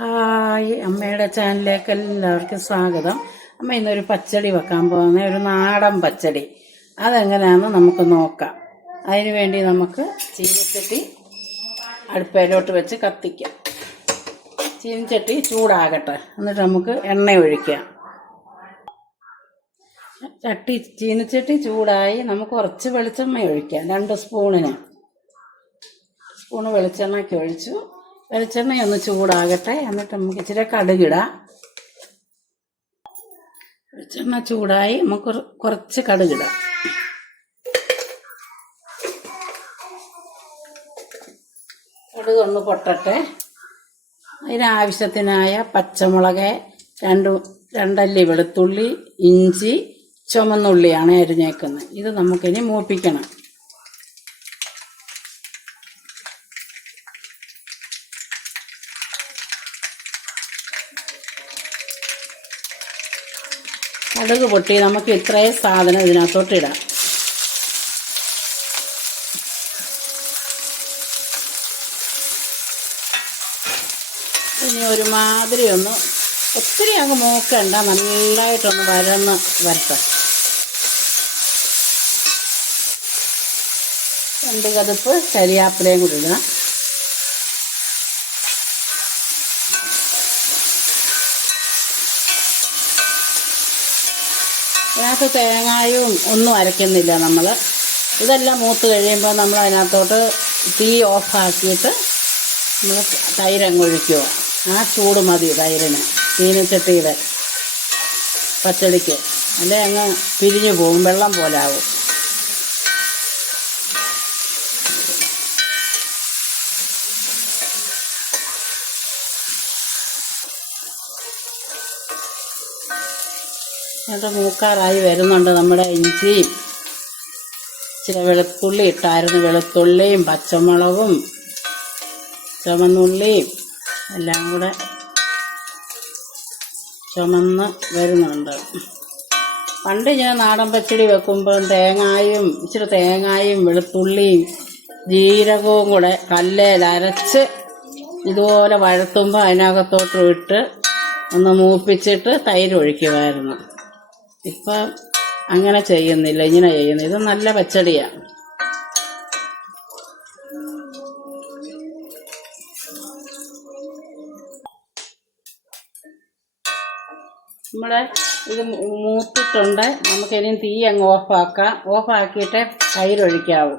Hi, അമ്മയുടെ ചാനലിലേക്ക് എല്ലാവർക്കും സ്വാഗതം. അമ്മ ഇന്നൊരു പച്ചടി വെക്കാൻ പോകുന്ന ഒരു നാടൻ പച്ചടി. അതെങ്ങനെയാണെന്ന് നമുക്ക് നോക്കാം. അതിന് വേണ്ടി നമുക്ക് ചീനിച്ചട്ടി അടുപ്പയിലോട്ട് വെച്ച് കത്തിക്കാം. ചീനിച്ചട്ടി ചൂടാകട്ടെ, എന്നിട്ട് നമുക്ക് എണ്ണ ഒഴിക്കാം. ചീനിച്ചട്ടി ചൂടായി നമുക്ക് കുറച്ച് വെളിച്ചെണ്ണ ഒഴിക്കാം. 2 സ്പൂണ് വെളിച്ചെണ്ണയ്ക്ക് ഒഴിച്ചു. വെളിച്ചെണ്ണയൊന്ന് ചൂടാകട്ടെ, എന്നിട്ട് നമുക്ക് ഇച്ചിരി കടുകിടാം. വെളിച്ചെണ്ണ ചൂടായി നമുക്ക് കുറച്ച് കടുകിടാം. കടുകൊന്ന് പൊട്ടട്ടെ. അതിനാവശ്യത്തിനായ പച്ചമുളക്, രണ്ടല്ലി വെളുത്തുള്ളി, ഇഞ്ചി, ചുമന്നുള്ളിയാണ് അരിഞ്ഞേക്കുന്നത്. ഇത് നമുക്കിനി മൂപ്പിക്കണം. കടുക് പൊട്ടി നമുക്ക് ഇത്രയും സാധനം ഇതിനകത്തോട്ട് ഇടാം. ഇനി ഒരുമാതിരി ഒത്തിരി അങ്ങ് മൂക്കണ്ട, നല്ലതായിട്ടൊന്ന് വരട്ടെ. 2 കതുപ്പ് കരിയാപ്പിലയും കൂടി ഇടാം. അതിനകത്ത് തേങ്ങായും ഒന്നും അരയ്ക്കുന്നില്ല നമ്മൾ. ഇതെല്ലാം മൂത്ത് കഴിയുമ്പോൾ നമ്മൾ അതിനകത്തോട്ട് തീ ഓഫാക്കിയിട്ട് നമ്മൾ തൈരങ്ങ് ഒഴിക്കുക. ആ ചൂട് മതി തൈരിന്, ചീനിച്ചട്ടിയുടെ പച്ചടിക്ക്. അല്ലെ അങ്ങ് പിരിഞ്ഞു പോകും, വെള്ളം പോലെ ആവും. എന്നിട്ട് മൂക്കാറായി വരുന്നുണ്ട്. നമ്മുടെ ഇഞ്ചിയും ഇച്ചിരി വെളുത്തുള്ളി ഇട്ടായിരുന്നു. വെളുത്തുള്ളിയും പച്ചമുളകും ചുമന്നുള്ളിയും എല്ലാം കൂടെ ചുമന്ന് വരുന്നുണ്ട്. പണ്ട് ഞാൻ നാടൻ പച്ചടി വെക്കുമ്പോൾ ഇച്ചിരി തേങ്ങായും വെളുത്തുള്ളിയും ജീരകവും കൂടെ കല്ലേൽ അരച്ച് ഇതുപോലെ വഴത്തുമ്പോൾ അതിനകത്തോട്ട് ഇട്ട് ഒന്ന് മൂപ്പിച്ചിട്ട് തൈര് ഒഴിക്കുമായിരുന്നു. ഇപ്പം അങ്ങനെ ചെയ്യുന്നില്ല, ഇങ്ങനെ ചെയ്യുന്നു. ഇത് നല്ല പച്ചടിയാണ്. നമ്മുടെ ഇത് മൂത്തിട്ടുണ്ട്. നമുക്കിനി തീ അങ്ങ് ഓഫാക്കാം. ഓഫാക്കിയിട്ട് തൈരൊഴിക്കാവൂ.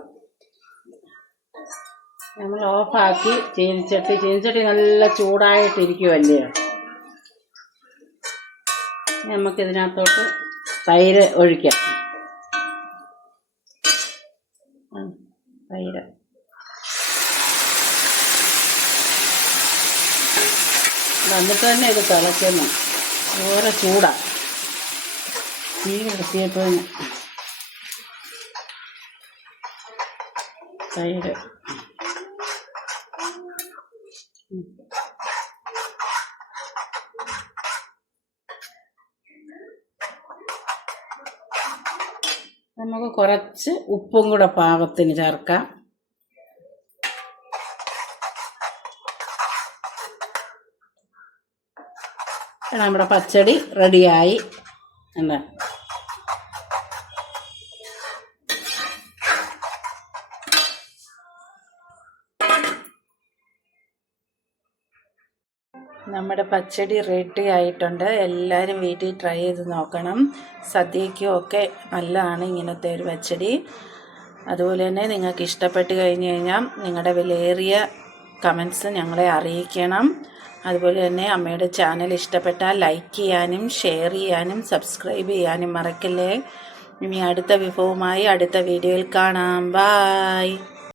നമ്മൾ ഓഫാക്കി ചീനിച്ചട്ടി നല്ല ചൂടായിട്ടിരിക്കുമല്ലേ. നമുക്കിതിനകത്തോട്ട് തൈര് ഒഴിക്കാം. തൈര് എന്നിട്ട് തന്നെ ഇത് തിളയ്ക്കുന്നു. അതുപോലെ ചൂടാ. തീ കിടത്തിയപ്പോൾ തൈര് നമുക്ക് കുറച്ച് ഉപ്പും കൂടെ പാകത്തിന് ചേർക്കാം. നമ്മുടെ പച്ചടി റെഡിയായി. എന്താ നമ്മുടെ പച്ചടി റെഡി ആയിട്ടുണ്ട്. എല്ലാവരും വീട്ടിൽ ട്രൈ ചെയ്ത് നോക്കണം. സദ്യയ്ക്കും ഒക്കെ നല്ലതാണ് ഇങ്ങനത്തെ ഒരു പച്ചടി. അതുപോലെ തന്നെ നിങ്ങൾക്ക് ഇഷ്ടപ്പെട്ട് കഴിഞ്ഞാൽ നിങ്ങളുടെ വിലയേറിയ കമൻസ് ഞങ്ങളെ അറിയിക്കണം. അതുപോലെ തന്നെ അമ്മയുടെ ചാനൽ ഇഷ്ടപ്പെട്ടാൽ ലൈക്ക് ചെയ്യാനും ഷെയർ ചെയ്യാനും സബ്സ്ക്രൈബ് ചെയ്യാനും മറക്കല്ലേ. ഇനി അടുത്ത വിഭവമായി അടുത്ത വീഡിയോയിൽ കാണാം. ബായ്.